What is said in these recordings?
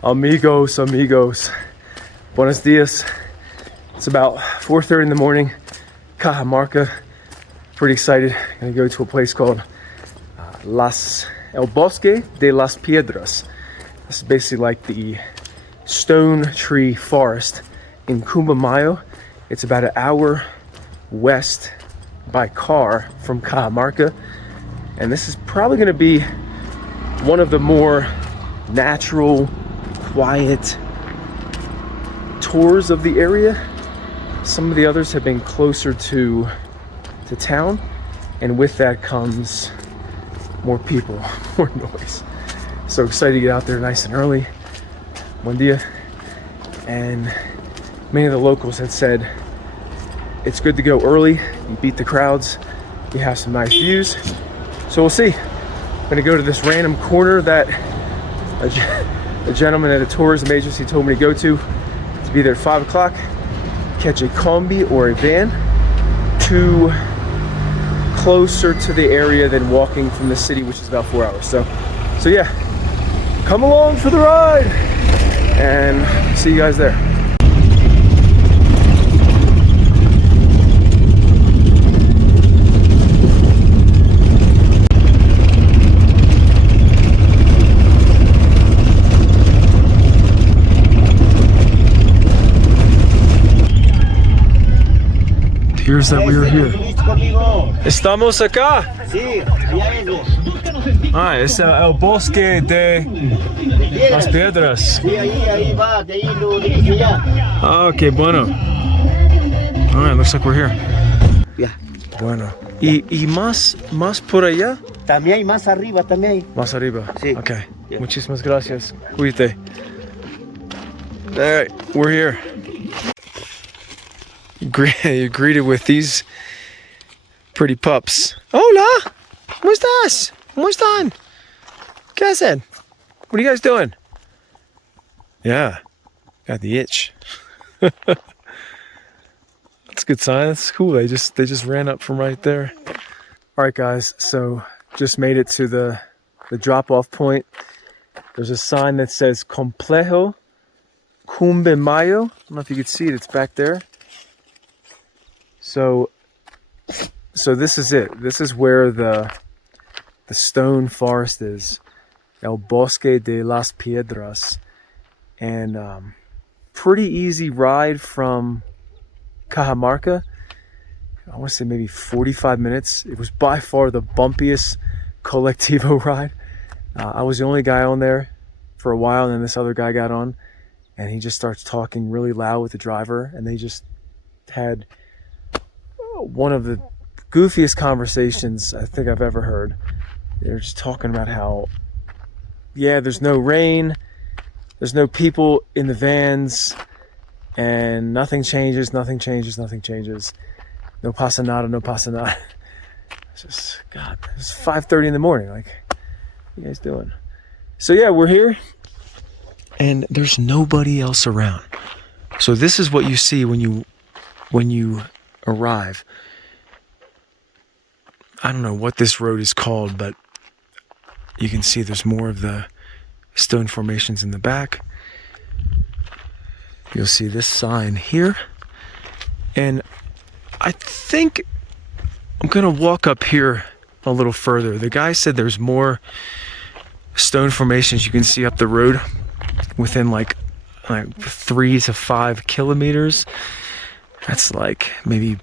Amigos, amigos. Buenos dias. It's about 4:30 in the morning, Cajamarca. Pretty excited. Gonna go to a place called El Bosque de Las Piedras. This is basically like the stone tree forest in Cumbemayo. It's about an hour west by car from Cajamarca. And this is probably gonna be one of the more natural, quiet tours of the area. Some of the others have been closer to town, and with that comes more people, more noise. So excited to get out there nice and early. Buen dia. And many of the locals had said it's good to go early. You beat the crowds, you have some nice views. So we'll see. I'm gonna go to this random corner that a gentleman at a tourism agency told me to go to be there at 5 o'clock, catch a combi or a van to closer to the area than walking from the city, which is about 4 hours. So yeah, come along for the ride and see you guys there. Here's that we are here. Estamos acá. Sí, allá es. Ah, es el Bosque de Las Piedras. Sí, ahí va, de ahí lo dirijo ya. Ah, okay, bueno. All right, looks like we're here. Ya. Bueno. ¿Y más por allá? También hay más arriba, también hay. Más arriba. Sí. Okay. Yeah. Muchísimas gracias. Cuídate. All right, we're here. You're greeted with these pretty pups. Hola! ¿Cómo estás? ¿Cómo están? ¿Qué hacen? What are you guys doing? Yeah, got the itch. That's a good sign. That's cool. They just ran up from right there. All right, guys. So just made it to the drop-off point. There's a sign that says Complejo Cumbemayo. I don't know if you can see it. It's back there. So this is it. This is where the stone forest is. El Bosque de las Piedras. And pretty easy ride from Cajamarca. I want to say maybe 45 minutes. It was by far the bumpiest Colectivo ride. I was the only guy on there for a while, and then this other guy got on, and he just starts talking really loud with the driver, and they just had one of the goofiest conversations I think I've ever heard. They're just talking about how, yeah, there's no rain, there's no people in the vans, and nothing changes. No pasa nada, no pasa nada. It's just, God, it's 5:30 in the morning. Like, what are you guys doing? So yeah, we're here, and there's nobody else around. So this is what you see when you arrive. I don't know what this road is called, but you can see there's more of the stone formations in the back. You'll see this sign here, and I think I'm gonna walk up here a little further. The guy said there's more stone formations you can see up the road within like 3 to 5 kilometers. That's like maybe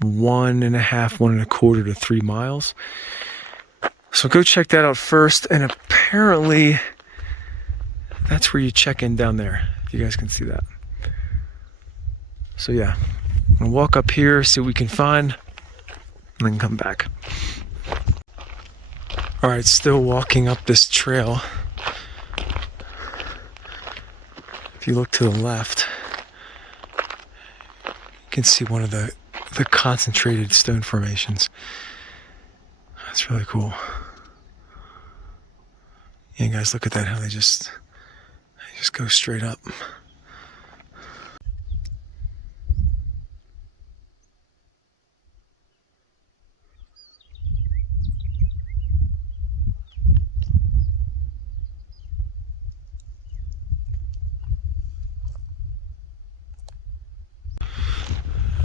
1.25 to 3 miles. So go check that out first. And apparently that's where you check in down there. If you guys can see that. So yeah, I'm gonna walk up here, see what we can find, and then come back. All right, still walking up this trail. If you look to the left, you can see one of the concentrated stone formations. That's really cool. Yeah, guys, look at that, how they just go straight up.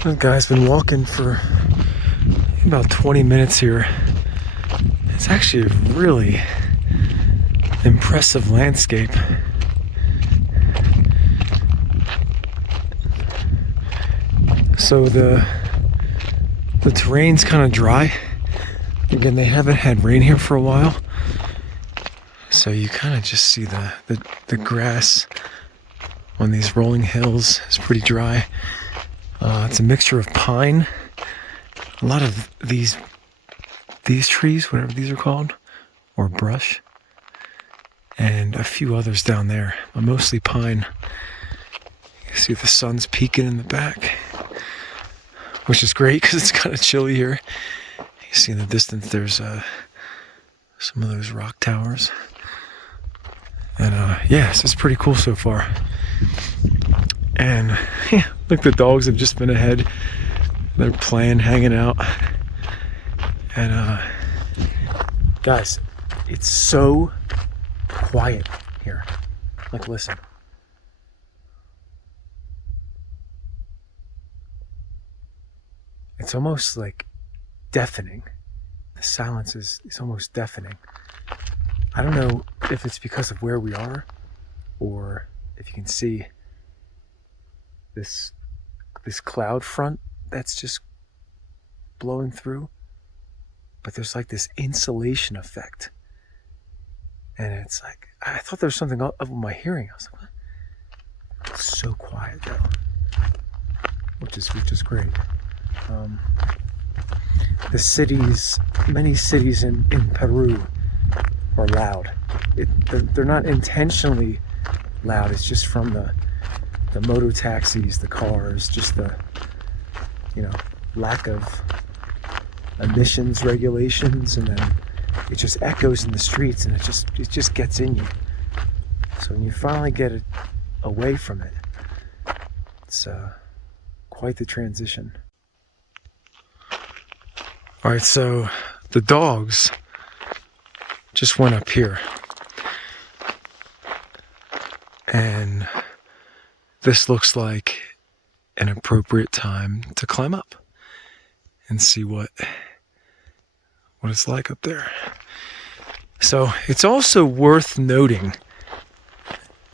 This guy's been walking for about 20 minutes here. It's actually a really impressive landscape. So the terrain's kind of dry. Again, they haven't had rain here for a while. So you kind of just see the grass on these rolling hills. It's pretty dry. It's a mixture of pine. A lot of these trees, whatever these are called, or brush, and a few others down there, but mostly pine. You see the sun's peeking in the back, which is great because it's kind of chilly here. You see in the distance there's some of those rock towers. And yes, it's pretty cool so far. And yeah, look, the dogs have just been ahead. They're playing, hanging out. And guys, it's so quiet here. Like, listen. It's almost like deafening. The silence is almost deafening. I don't know if it's because of where we are, or if you can see this cloud front that's just blowing through, but there's like this insulation effect, and it's like I thought there was something up with my hearing. I was like, what? It's so quiet though, which is great. The cities, many cities in Peru are loud. They're not intentionally loud. It's just from the motor taxis, the cars, just the lack of emissions regulations, and then it just echoes in the streets, and it just gets in you. So when you finally get it away from it, it's quite the transition. All right, so the dogs just went up here, and this looks like an appropriate time to climb up and see what it's like up there. So it's also worth noting,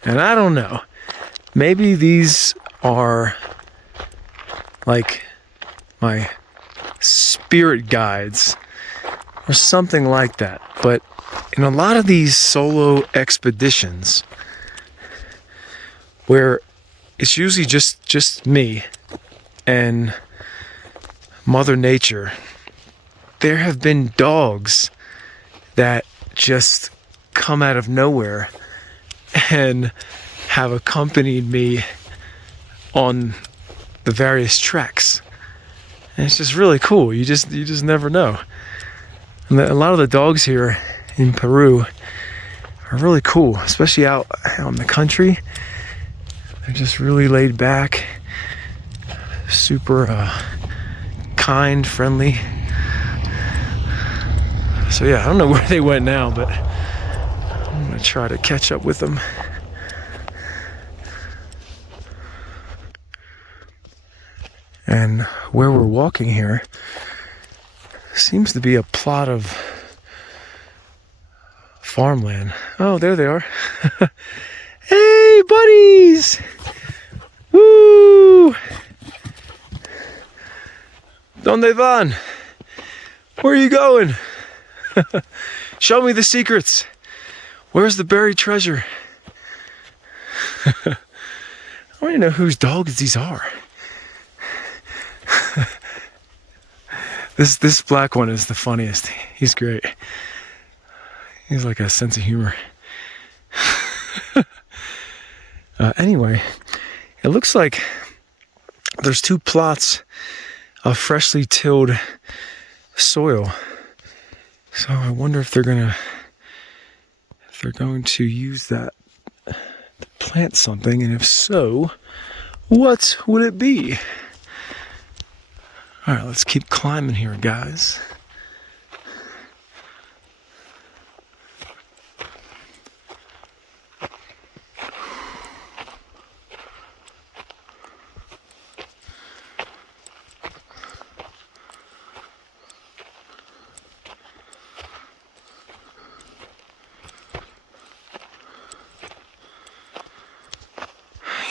and I don't know, maybe these are like my spirit guides or something like that, but in a lot of these solo expeditions where it's usually just me and Mother Nature, there have been dogs that just come out of nowhere and have accompanied me on the various treks. And it's just really cool. You just never know. And a lot of the dogs here in Peru are really cool, especially out in the country. They're just really laid back, super kind, friendly. So yeah, I don't know where they went now, but I'm gonna try to catch up with them. And where we're walking here seems to be a plot of farmland. Oh, there they are. Hey, buddies! Woo! ¿Dónde van? Where are you going? Show me the secrets. Where's the buried treasure? I don't even know whose dogs these are. This black one is the funniest. He's great. He's like a sense of humor. Anyway, it looks like there's two plots of freshly tilled soil. So I wonder if they're going to use that to plant something, and if so, what would it be? All right, let's keep climbing here, guys.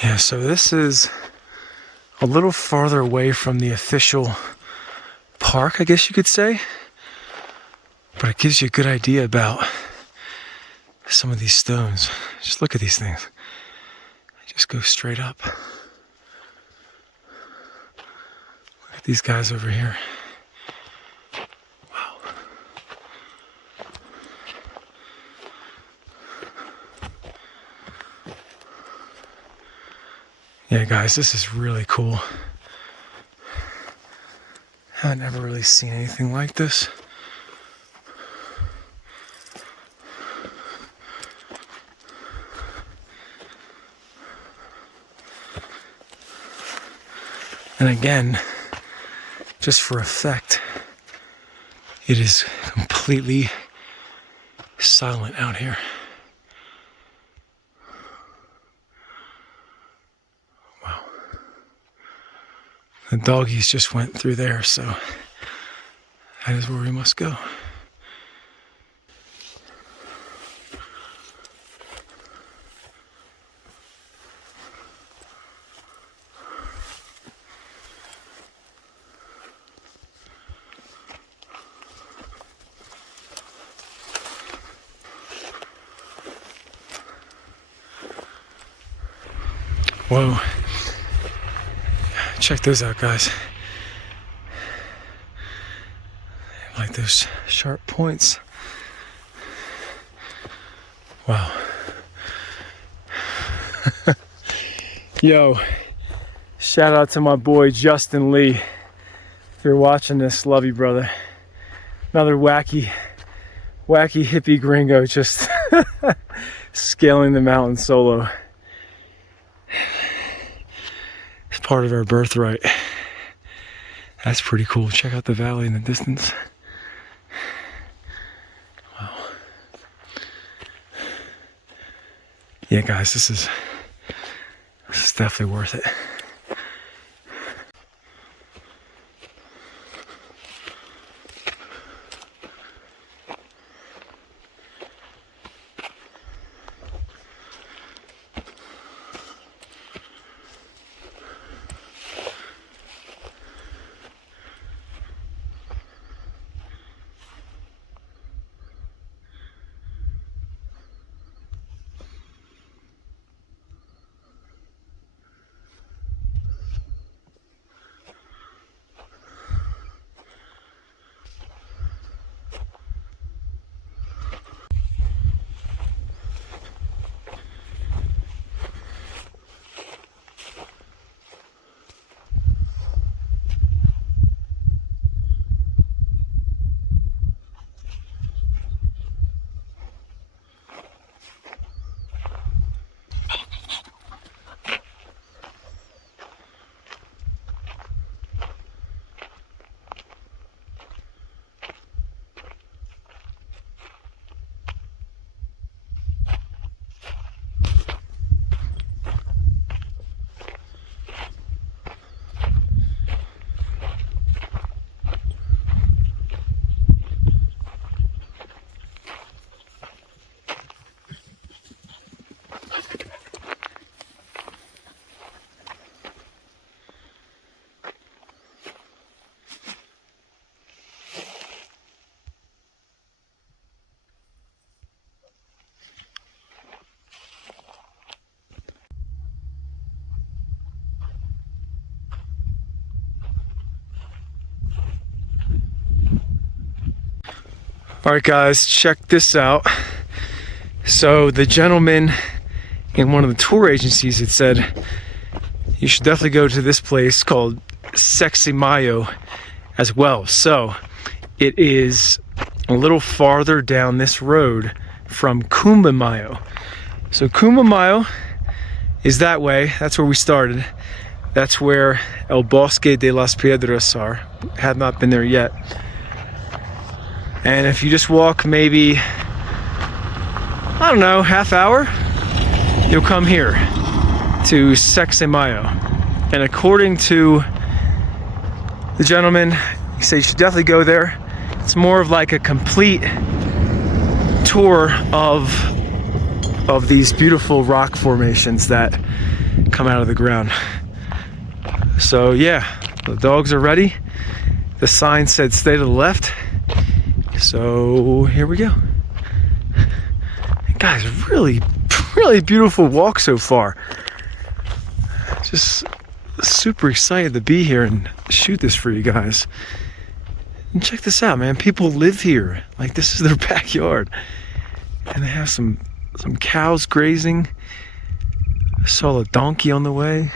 Yeah, so this is a little farther away from the official park, I guess you could say. But it gives you a good idea about some of these stones. Just look at these things. They just go straight up. Look at these guys over here. Wow. Yeah, guys, this is really cool. I've never really seen anything like this. And again, just for effect, it is completely silent out here. Wow. The doggies just went through there, so that is where we must go. Whoa. Check those out, guys. Like those sharp points. Wow. Yo, shout out to my boy Justin Lee. If you're watching this, love you, brother. Another wacky hippie gringo just scaling the mountain solo. It's part of our birthright. That's pretty cool. Check out the valley in the distance. Wow. Yeah, guys, this is definitely worth it. All right, guys, check this out. So the gentleman in one of the tour agencies had said, you should definitely go to this place called Sexemayo as well. So it is a little farther down this road from Cumbemayo. So Cumbemayo is that way. That's where we started. That's where El Bosque de Las Piedras are. Have not been there yet. And if you just walk maybe, I don't know, half hour, you'll come here to Sexemayo. And according to the gentleman, he said you should definitely go there. It's more of like a complete tour of these beautiful rock formations that come out of the ground. So yeah, the dogs are ready. The sign said stay to the left. So here we go. Guys, really beautiful walk so far. Just super excited to be here and shoot this for you guys. And check this out, man. People live here. Like, this is their backyard. And they have some cows grazing. I saw a donkey on the way.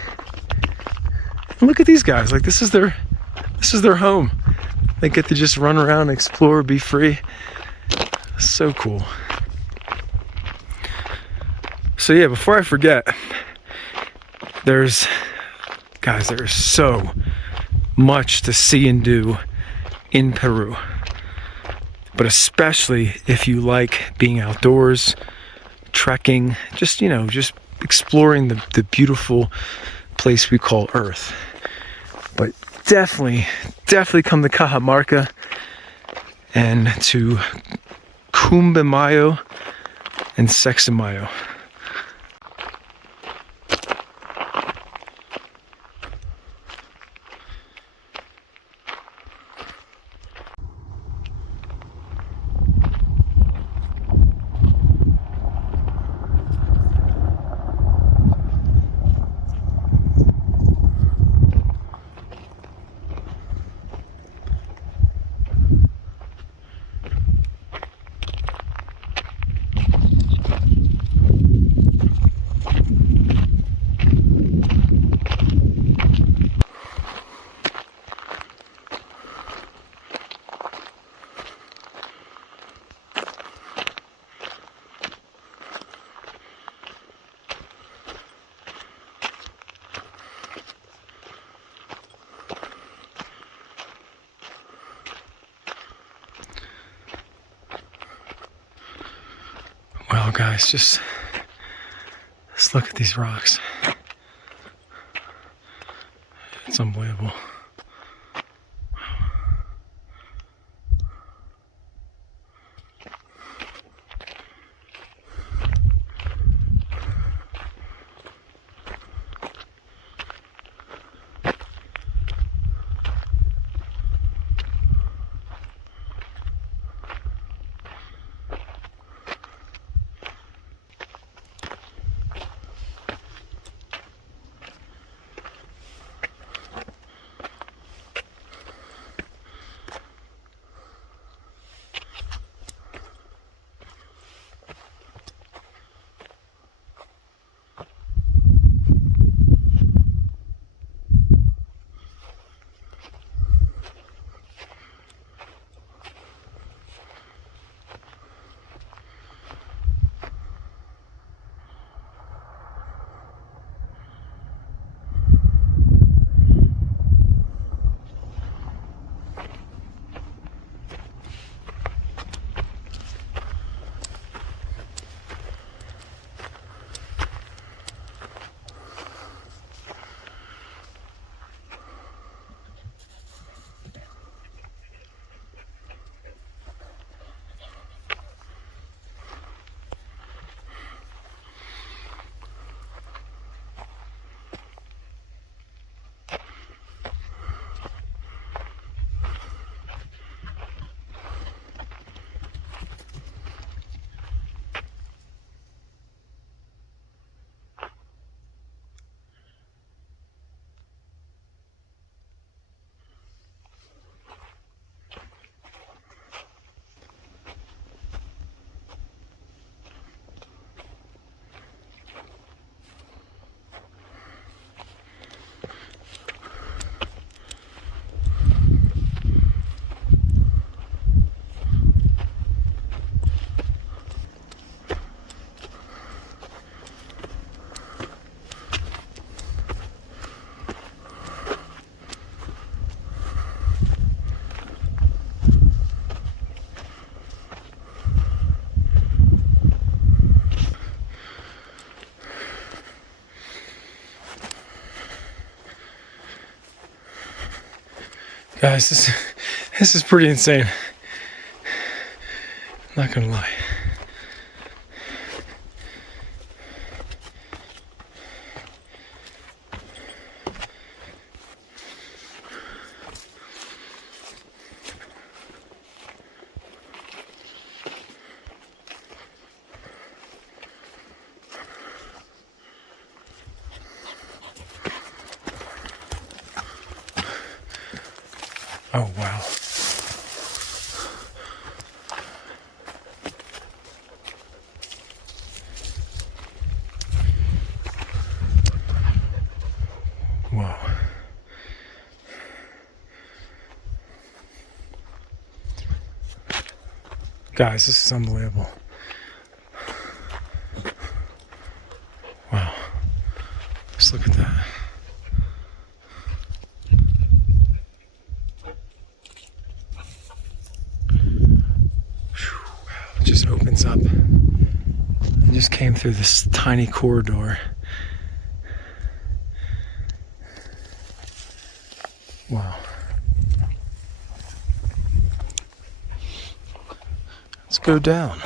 And look at these guys. Like, this is their home. They get to just run around, explore, be free. So cool. So yeah, before I forget, there's so much to see and do in Peru. But especially if you like being outdoors, trekking, just exploring the beautiful place we call Earth. But definitely come to Cajamarca and to Cumbemayo and Sexemayo. Wow, guys, just look at these rocks. It's unbelievable. Guys, this is pretty insane. Not gonna lie. Oh, wow. Wow. Guys, this is unbelievable. Wow. Just look at that. It just opens up. I just came through this tiny corridor. Wow. Let's go down.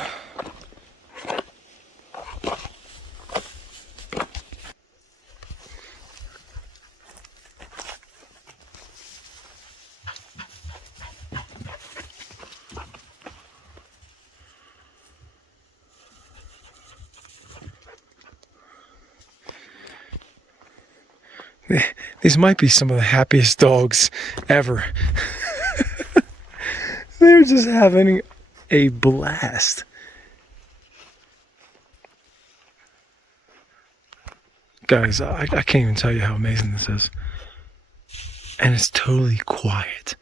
These might be some of the happiest dogs ever. They're just having a blast. Guys, I can't even tell you how amazing this is. And it's totally quiet.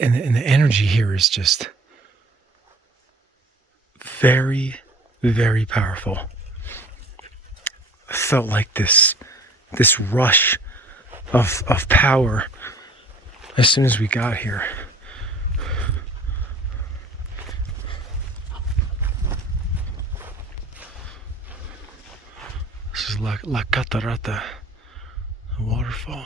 And the energy here is just very, very powerful. I felt like this rush of power as soon as we got here. This is La Catarata, the waterfall.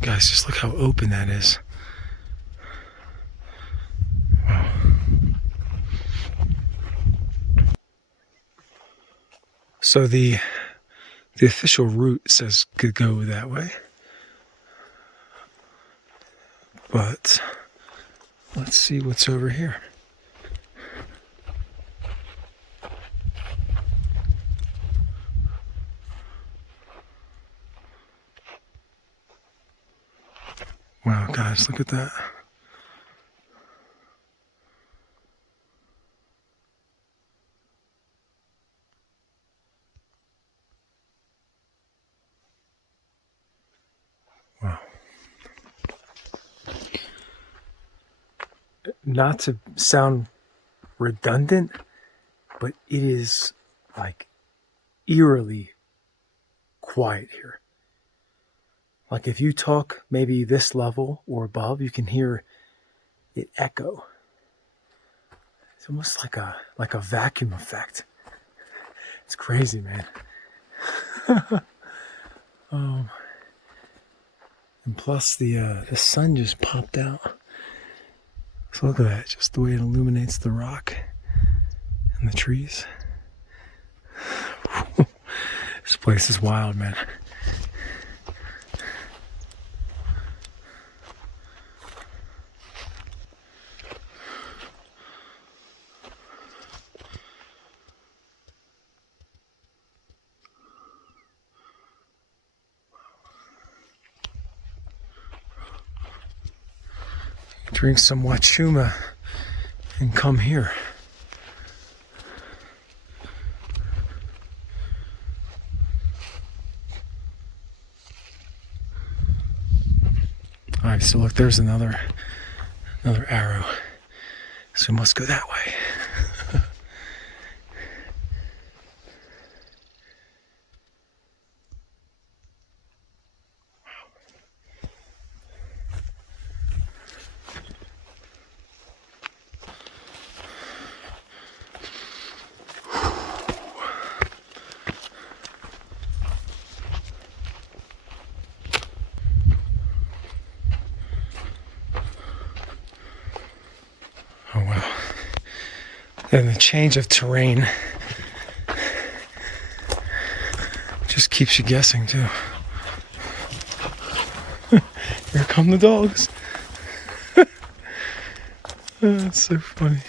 Guys, just look how open that is. Wow. So the official route says could go that way. But let's see what's over here. Wow, guys, look at that. Wow. Not to sound redundant, but it is like eerily quiet here. Like if you talk maybe this level or above, you can hear it echo. It's almost like a vacuum effect. It's crazy, man. And plus the sun just popped out. So look at that, just the way it illuminates the rock and the trees. This place is wild, man. Drink some wachuma and come here. Alright, so look, there's another arrow. So we must go that way. Oh wow. And the change of terrain just keeps you guessing too. Here come the dogs. That's so funny.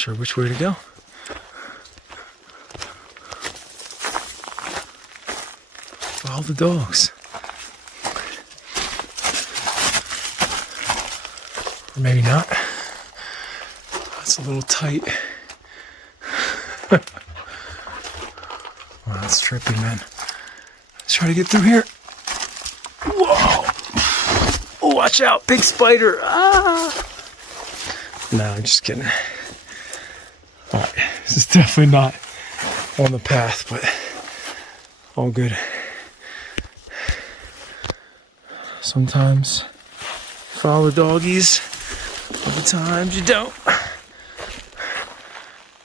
sure which way to go. Follow the dogs. Or maybe not. That's a little tight. Wow, that's trippy, man. Let's try to get through here. Whoa! Oh, watch out, big spider! Ah! No, I'm just kidding. All right, this is definitely not on the path, but all good. Sometimes follow the doggies, other times you don't.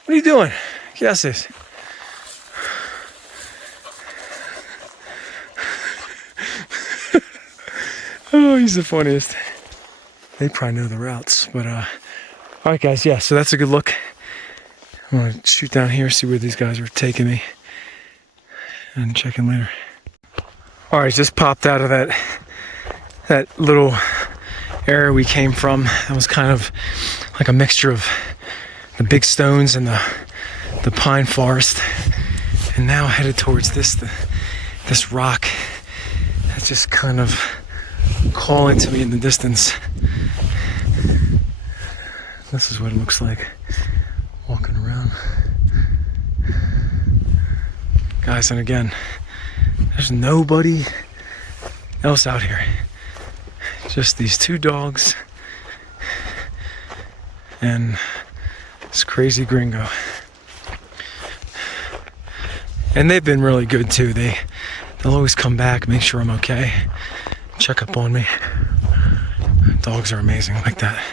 What are you doing? ¿Qué haces? Oh, he's the funniest. They probably know the routes, but all right, guys. Yeah, so that's a good look. I'm gonna shoot down here, see where these guys are taking me, and check in later. All right, just popped out of that little area we came from. That was kind of like a mixture of the big stones and the pine forest, and now headed towards this rock that's just kind of calling to me in the distance. This is what it looks like walking around, guys. And again, there's nobody else out here, just these two dogs and this crazy gringo. And they've been really good too. They'll always come back, make sure I'm okay, check up on me. Dogs are amazing like that.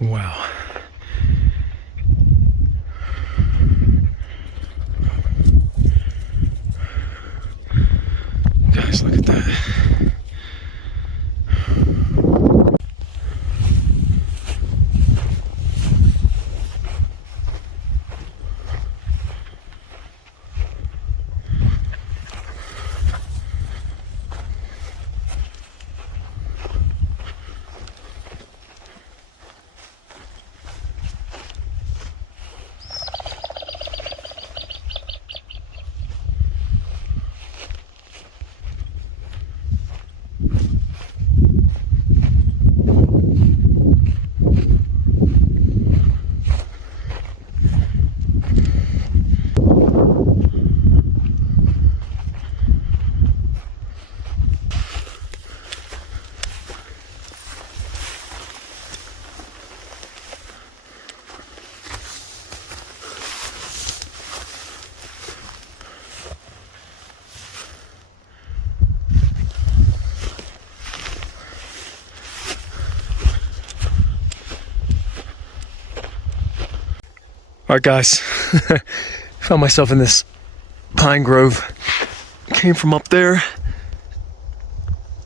Wow. Guys, look at that. All right, guys, found myself in this pine grove. Came from up there,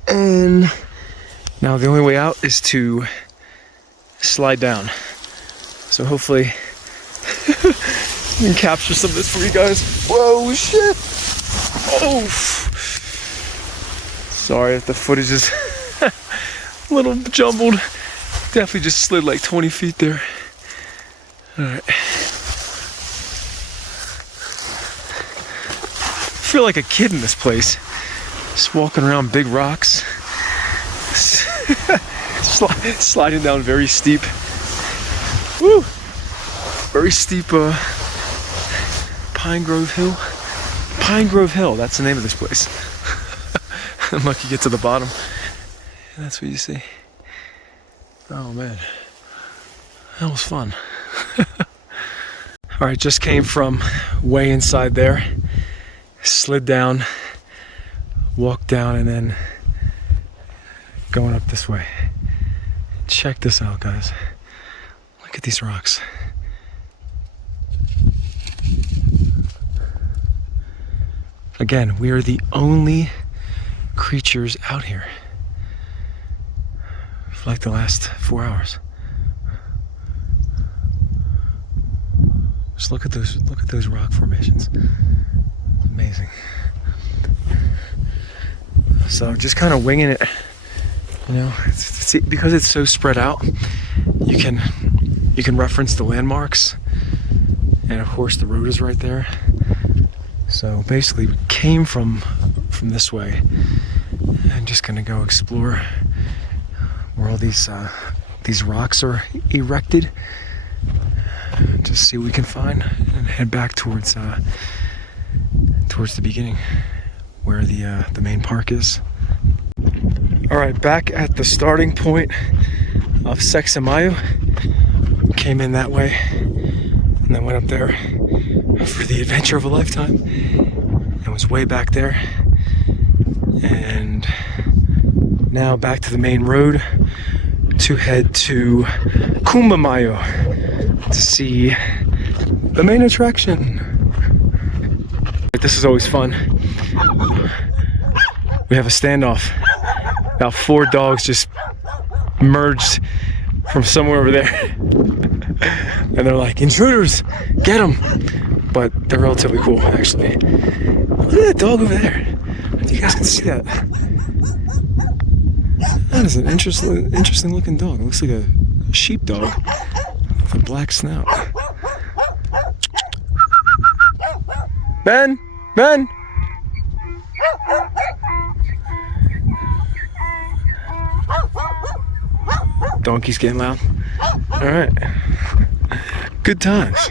and now the only way out is to slide down. So hopefully I can capture some of this for you guys. Whoa, shit! Oh, Sorry if the footage is a little jumbled. Definitely just slid like 20 feet there. All right. I feel like a kid in this place. Just walking around big rocks. Sliding down very steep. Woo! Very steep Pine Grove Hill. Pine Grove Hill, that's the name of this place. And look, you get to the bottom. And that's what you see. Oh man, that was fun. All right, just came from way inside there. Slid down, walked down, and then going up this way. Check this out, guys. Look at these rocks. Again, we are the only creatures out here for like the last 4 hours. Just look at those rock formations. Amazing. So just kind of winging it, you know, because it's so spread out, you can reference the landmarks, and of course the road is right there. So basically we came from this way, and just gonna go explore where all these rocks are erected, just see what we can find, and head back towards the beginning where the main park is. All right, back at the starting point of Sexemayo. Came in that way and then went up there for the adventure of a lifetime, and was way back there. And now back to the main road to head to Cumbemayo to see the main attraction. This is always fun. We have a standoff. About 4 dogs just merged from somewhere over there. And they're like, intruders, get them. But they're relatively cool, actually. Look at that dog over there. I don't think you guys can see that. That is an interesting looking dog. It looks like a sheepdog with a black snout. Ben! Ben! Donkey's getting loud. Alright. Good times.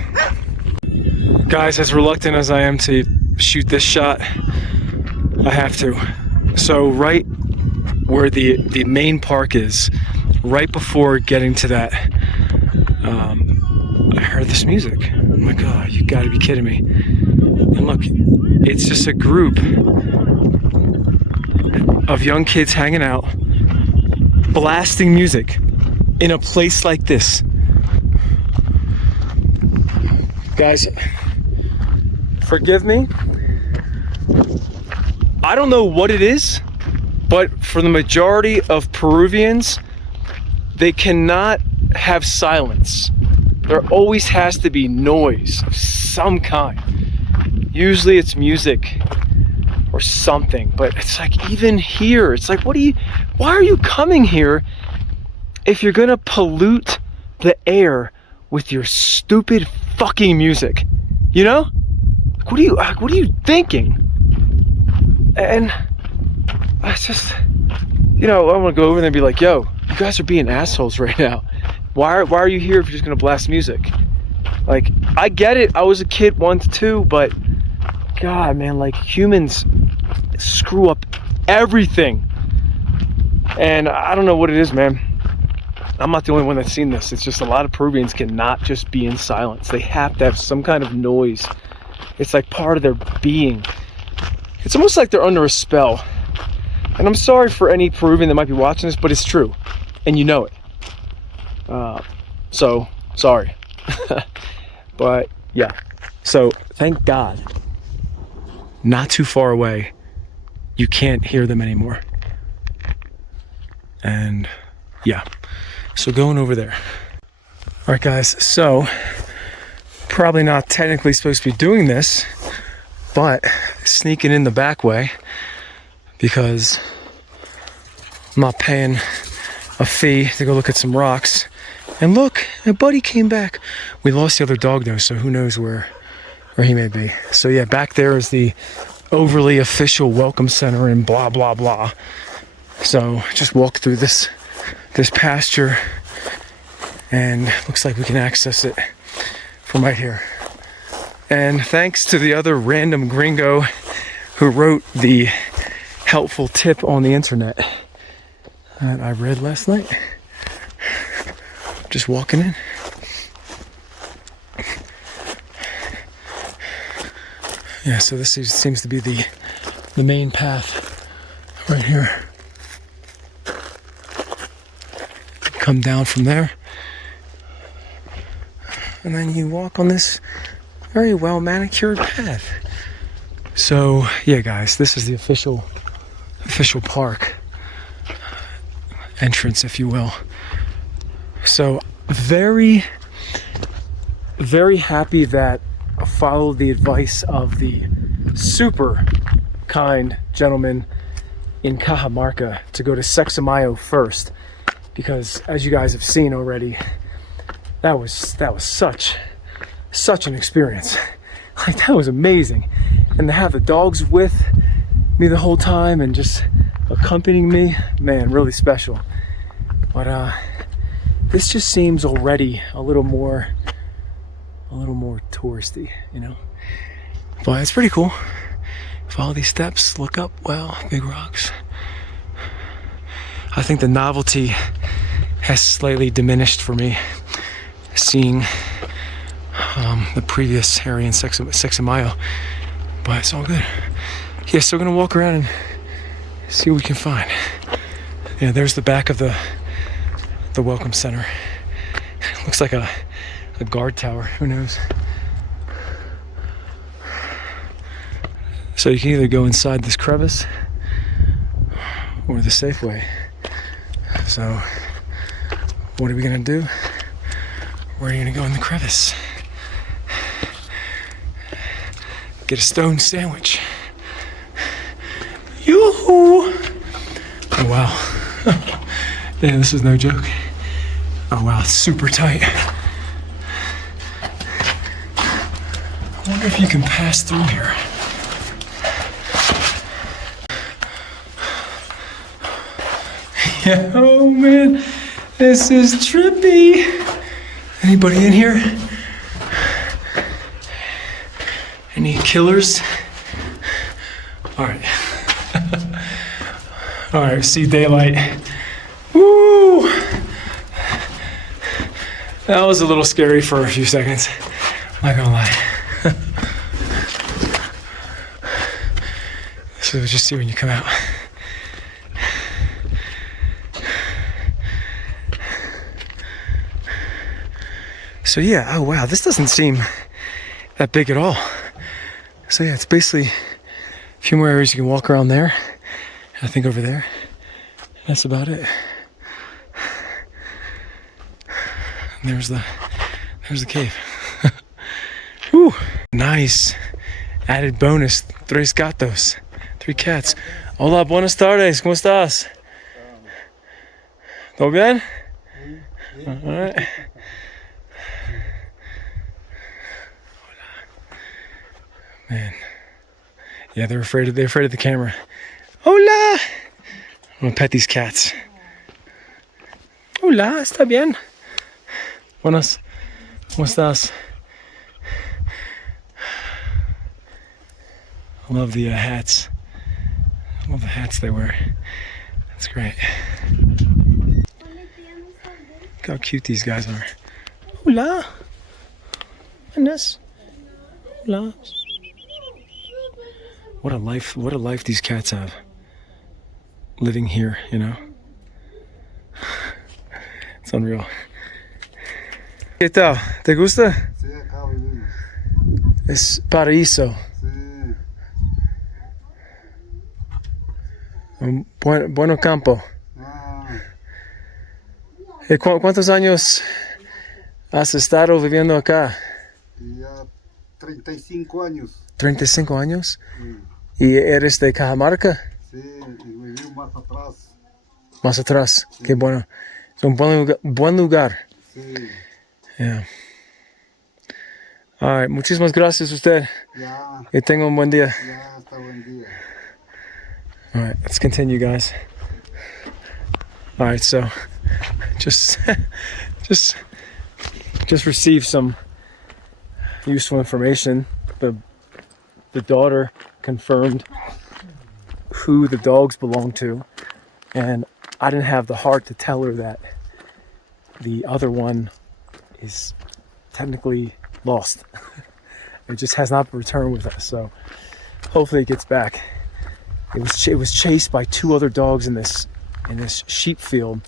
Guys, as reluctant as I am to shoot this shot, I have to. So right where the main park is, right before getting to that, I heard this music. I'm like, oh, you gotta be kidding me. And look, it's just a group of young kids hanging out, blasting music in a place like this. Guys, forgive me. I don't know what it is, but for the majority of Peruvians, they cannot have silence. There always has to be noise of some kind. Usually it's music or something, but it's like even here, it's like, why are you coming here if you're gonna pollute the air with your stupid fucking music? You know? What are you thinking? And I just, you know, I want to go over there and be like, yo, you guys are being assholes right now. Why are you here if you're just gonna blast music? Like, I get it, I was a kid once too, but God, man, like, humans screw up everything. And I don't know what it is, man. I'm not the only one that's seen this. It's just a lot of Peruvians cannot just be in silence. They have to have some kind of noise. It's like part of their being. It's almost like they're under a spell. And I'm sorry for any Peruvian that might be watching this, but it's true. And you know it. So, sorry. But, yeah. So, thank God, not too far away, you can't hear them anymore. And, yeah. So going over there. All right, guys, so probably not technically supposed to be doing this, but sneaking in the back way because I'm not paying a fee to go look at some rocks. And look, my buddy came back. We lost the other dog though, so who knows where he may be. So yeah, back there is the overly official welcome center and blah, blah, blah. So just walk through this pasture and looks like we can access it from right here. And thanks to the other random gringo who wrote the helpful tip on the internet that I read last night. Just walking in. Yeah, so this seems to be the main path right here. Come down from there. And then you walk on this very well manicured path. So yeah, guys, this is the official park entrance, if you will. So very, very happy that I followed the advice of the super kind gentleman in Cajamarca to go to Sexemayo first, because as you guys have seen already, that was such an experience. Like, that was amazing. And to have the dogs with me the whole time and just accompanying me, man, really special. But this just seems already a little more touristy, you know. But it's pretty cool. Follow these steps, look up, wow, big rocks. I think the novelty has slightly diminished for me, seeing the previous area in Sexemayo, but it's all good. Yeah, so we're gonna walk around and see what we can find. Yeah, there's the back of the welcome center. Looks like a guard tower, who knows? So you can either go inside this crevice or the safe way. So what are we gonna do? We're gonna go in the crevice. Get a stone sandwich. Yoo-hoo! Oh wow. Yeah, this is no joke. Oh wow, it's super tight. I wonder if you can pass through here. Yeah, oh man, this is trippy. Anybody in here? Any killers? All right. All right, see daylight. Woo! That was a little scary for a few seconds. Not gonna lie. So we'll just see when you come out. So yeah, oh wow, this doesn't seem that big at all. So yeah, it's basically a few more areas you can walk around there. I think over there. That's about it. And there's the cave. Whew. Nice. Added bonus. 3 gatos. 3 cats. Hola, buenas tardes. ¿Cómo estás? ¿Todo bien? All right. Man. Yeah, they're afraid of the camera. Hola! I'm gonna pet these cats. Hola, ¿está bien? Buenas. ¿Cómo estás? I love the hats. I love the hats they wear. That's great. Look how cute these guys are. Hola. Buenas. Hola. What a life these cats have. Living here, you know. It's unreal. ¿Qué tal? ¿Te gusta? Sí, acá vivimos. Es paraíso. Sí. Un bueno campo. Ah, ¿Y cuántos años has estado viviendo acá? ya 35 años. 35 años. Sí, ¿Y eres de Cajamarca? sí, y vivimos más atrás. Más atrás. Qué bueno. Es un buen lugar. Sí, Yeah. All right. Muchísimas gracias a usted. ya, Que tenga un buen día. ya, hasta buen día. All right. Let's continue, guys. All right. So, just, just received some useful information. The daughter confirmed who the dogs belong to, and I didn't have the heart to tell her that the other one is technically lost. It just has not returned with us, so hopefully it gets back. It was chased by 2 other dogs in this sheep field,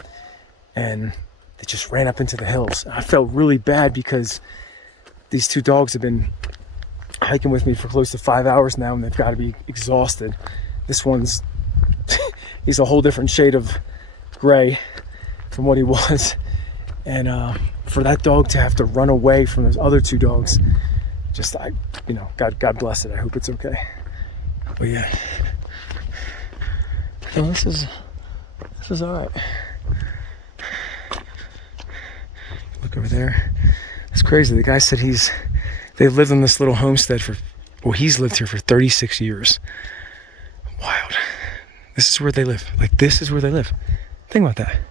and they just ran up into the hills. I felt really bad because these 2 dogs have been hiking with me for close to 5 hours now, and they've got to be exhausted. This one's he's a whole different shade of gray from what he was, and for that dog to have to run away from those other 2 dogs, just God bless it. I hope it's okay. But yeah, no, this is all right. Look over there. It's crazy. The guy said they lived in this little homestead he's lived here for 36 years. Wild. This is where they live. Like, this is where they live. Think about that.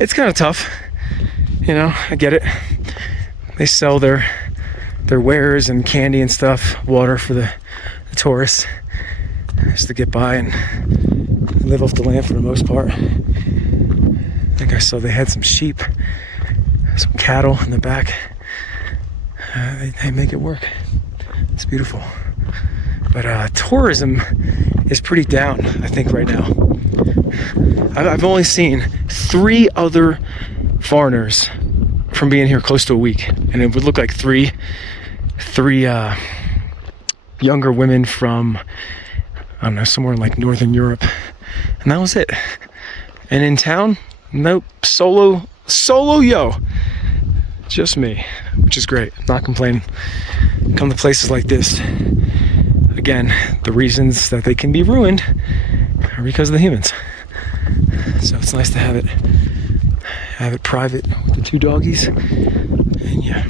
It's kind of tough. I get it. They sell their wares and candy and stuff, water for the tourists, just to get by and live off the land for the most part. I think I saw they had some sheep, some cattle in the back. They make it work. It's beautiful. But tourism is pretty down, I think, right now. I've only seen 3 other foreigners from being here close to a week, and it would look like three younger women from, I don't know, somewhere in like Northern Europe, and that was it. And in town, nope, solo yo, just me, which is great. Not complaining. Come to places like this. Again, the reasons that they can be ruined are because of the humans. So it's nice to have it private with the 2 doggies. And yeah.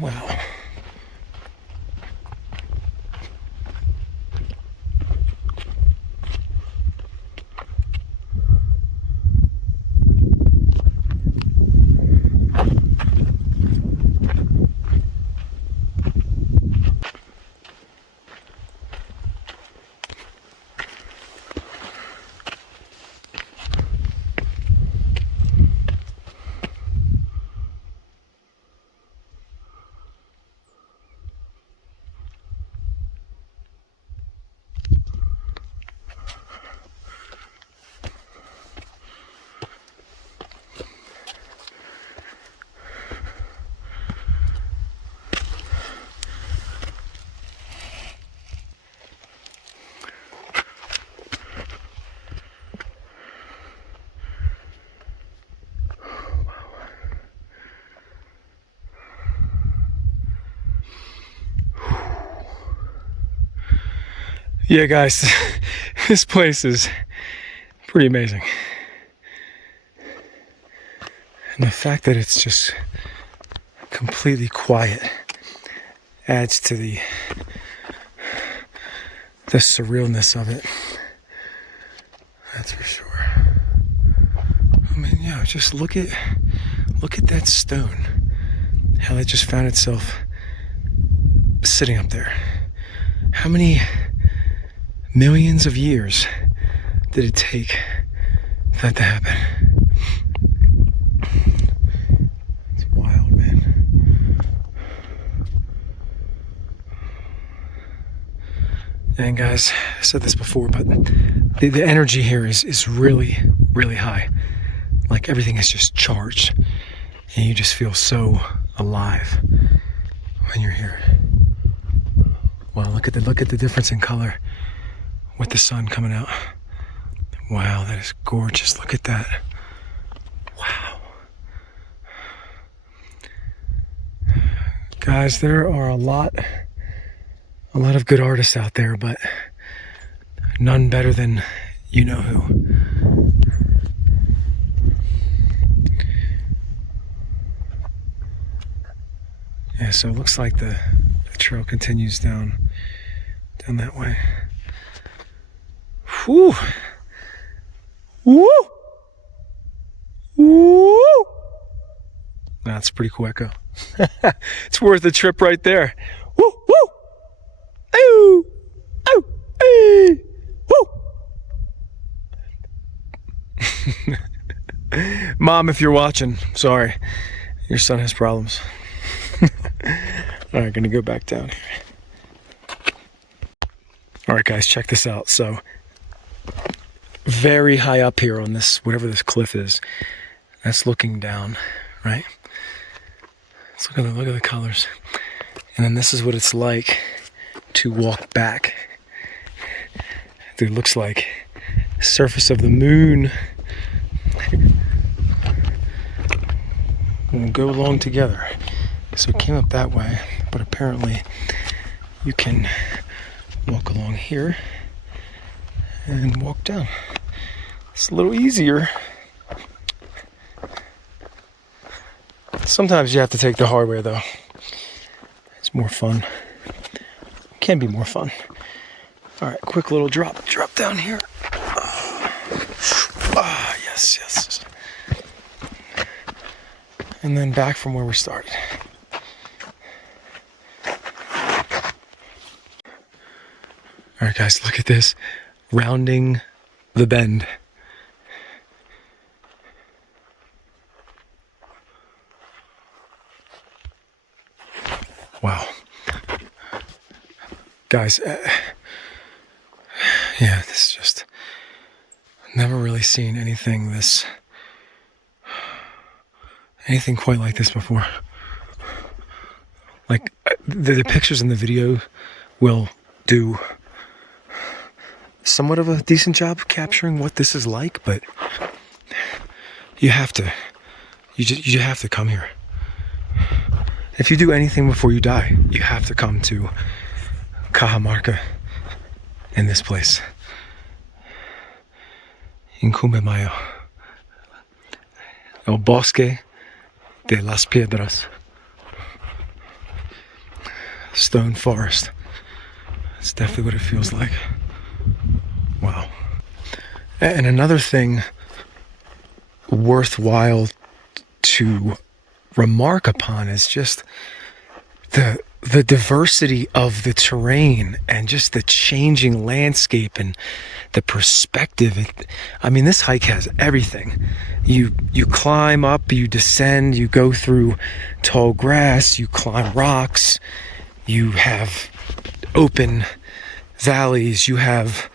Wow. Yeah, guys, this place is pretty amazing. And the fact that it's just completely quiet adds to the surrealness of it. That's for sure. I mean, yeah, just look at that stone. How it just found itself sitting up there. How many millions of years did it take for that to happen? It's wild, man. And guys, I said this before, but the energy here is really, really high. Like everything is just charged. And you just feel so alive when you're here. Wow, look at the difference in color with the sun coming out. Wow, that is gorgeous. Look at that. Wow. Guys, there are a lot of good artists out there, but none better than you know who. Yeah, so it looks like the trail continues down that way. Whew. Woo! Woo! That's a pretty cool echo. It's worth the trip right there. Woo! Woo! Ooh! Oh! Hey! Woo! Mom, if you're watching, sorry. Your son has problems. All right, gonna go back down here. All right, guys, check this out. So, very high up here on this, whatever this cliff is, that's looking down, right? Let's look at the colors. And then this is what it's like to walk back. It looks like the surface of the moon. We'll go along together. So it came up that way, but apparently you can walk along here and walk down. It's a little easier. Sometimes you have to take the hard way though. It's more fun. It can be more fun. All right, quick little drop down here. Yes. And then back from where we started. All right, guys, look at this. Rounding the bend. Wow. Guys, yeah, this is just, never really seen anything quite like this before. Like, the pictures in the video will do somewhat of a decent job capturing what this is like, but you have to come here. If you do anything before you die, you have to come to Cajamarca in this place. In Cumbemayo. El Bosque de Las Piedras. Stone forest. That's definitely what it feels like. Wow. And another thing worthwhile to remark upon is just the diversity of the terrain and just the changing landscape and the perspective. I mean, this hike has everything. You climb up, you descend, you go through tall grass, you climb rocks, you have open valleys, you have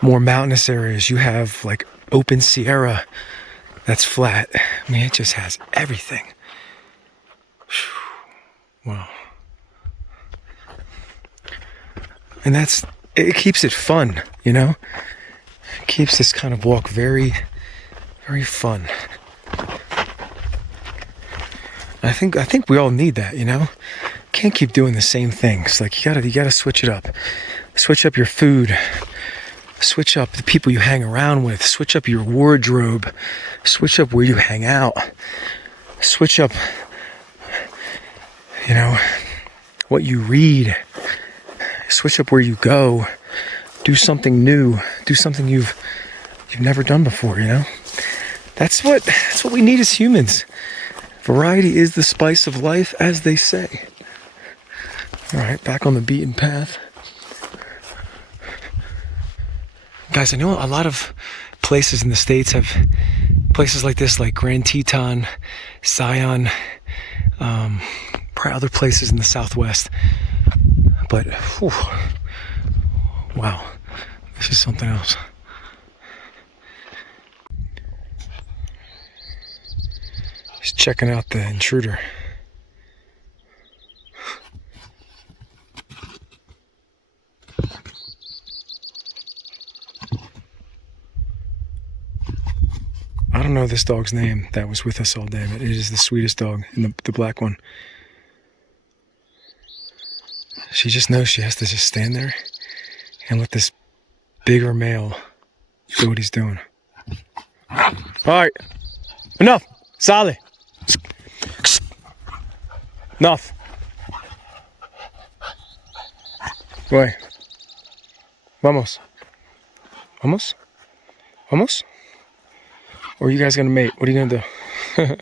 more mountainous areas, you have like open Sierra that's flat. I mean, it just has everything. Wow. And it keeps it fun, you know? It keeps this kind of walk very, very fun. I think we all need that, you know? Can't keep doing the same things. Like you gotta switch it up. Switch up your food. Switch up the people you hang around with. Switch up your wardrobe. Switch up where you hang out. Switch up, you know, what you read. Switch up where you go. Do something new. Do something you've never done before, you know? That's what we need as humans. Variety is the spice of life, as they say. All right, back on the beaten path. Guys, I know a lot of places in the States have places like this, like Grand Teton, Zion, probably other places in the Southwest. But, whew, wow, this is something else. Just checking out the intruder. I don't know this dog's name that was with us all day, but it is the sweetest dog, and the black one. She just knows she has to just stand there and let this bigger male do what he's doing. All right, enough, Sally. Enough. Way. Vamos. Vamos. Vamos. Or are you guys gonna mate? What are you gonna do?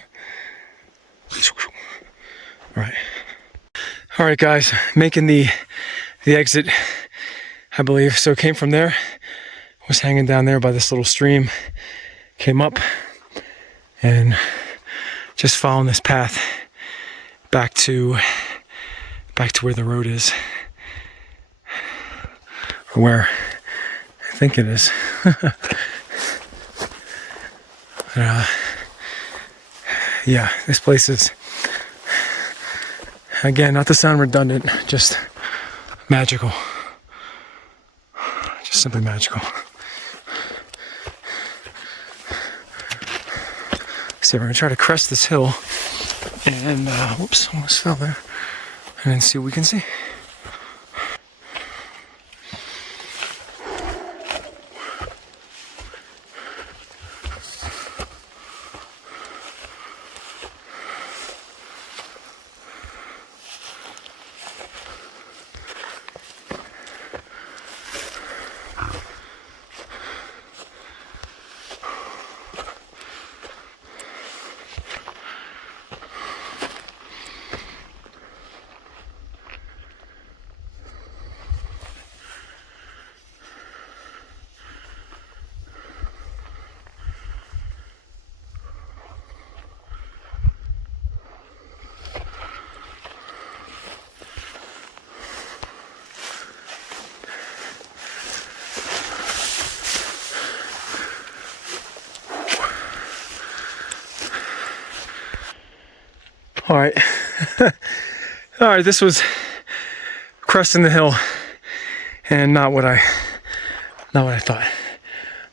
All right, guys, making the exit, I believe. So came from there, was hanging down there by this little stream, came up, and just following this path back to where the road is, or where I think it is. Yeah, this place is, again, not to sound redundant, just magical. Just simply magical. So we're gonna try to crest this hill and, whoops, almost fell there, and then see what we can see. All right, all right, this was cresting the hill, and not what I thought,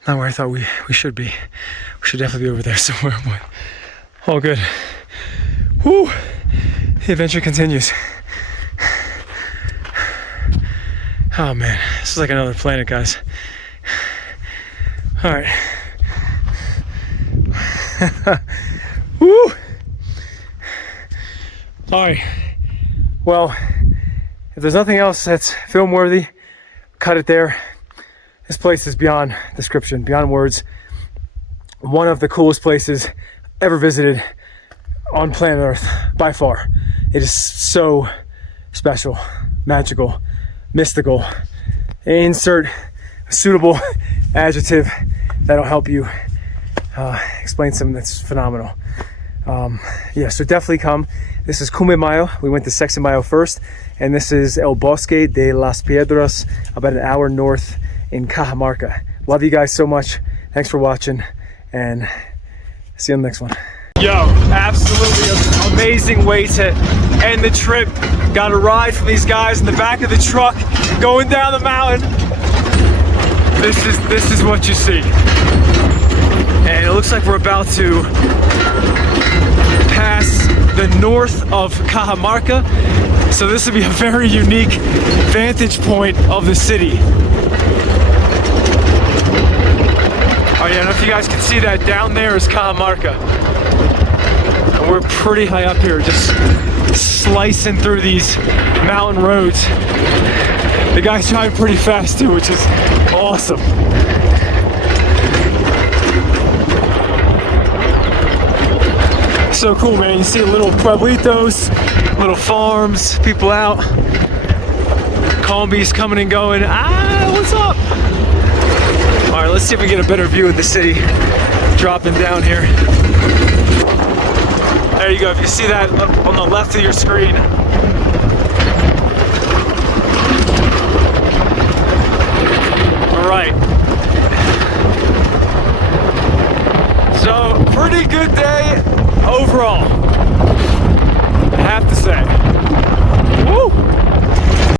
not where I thought we should be. We should definitely be over there somewhere, but all good. Woo, the adventure continues. Oh man, this is like another planet, guys. All right. Woo. All right, well, if there's nothing else that's film worthy, cut it there. This place is beyond description, beyond words. One of the coolest places ever visited on planet Earth, by far. It is so special, magical, mystical. Insert a suitable adjective that'll help you explain something that's phenomenal. Yeah, so definitely come. This is Cumbemayo. We went to Sexemayo first, and this is El Bosque de Las Piedras, about an hour north in Cajamarca. Love you guys so much. Thanks for watching, and see you on the next one. Yo, absolutely amazing way to end the trip. Got a ride from these guys in the back of the truck, going down the mountain. This is what you see. And it looks like we're about to pass the north of Cajamarca. So this will be a very unique vantage point of the city. Oh yeah, I don't know if you guys can see that. Down there is Cajamarca. And we're pretty high up here, just slicing through these mountain roads. The guy's driving pretty fast too, which is awesome. So cool, man. You see little pueblitos, little farms, people out. Combies coming and going. Ah, what's up? All right, let's see if we get a better view of the city dropping down here. There you go. If you see that on the left of your screen. All right. So, pretty good day overall.